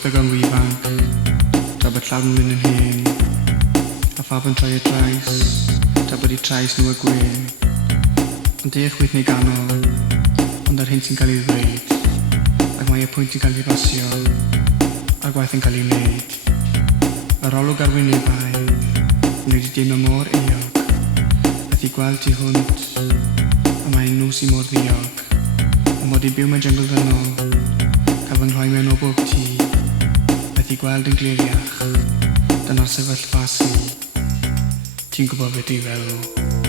Rhywbeth ag o'n ifanc, tra bod llawn nhw'n yn hen, a phab yn troi y trais, tra bod I trais nhw y gwyn. Ond de chwyth neu ganol, ond ar hyn sy'n cael ei ddweud, ac mae y pwynt yn cael ei basio, a'r gwaith yn cael ei wneud. Yr olwg ar wynebau, yn wedi deimlo mor eog, beth I gweld tu hwnt, a mae'n nws I mor ddiog. Ond mod I byw mewn jungle dynol, cael fy nghloi mewn o bob tŷ, beth I gweld yn gliriach, dyna'r sefyllfa si. Ti'n gwybod beth I feddwl.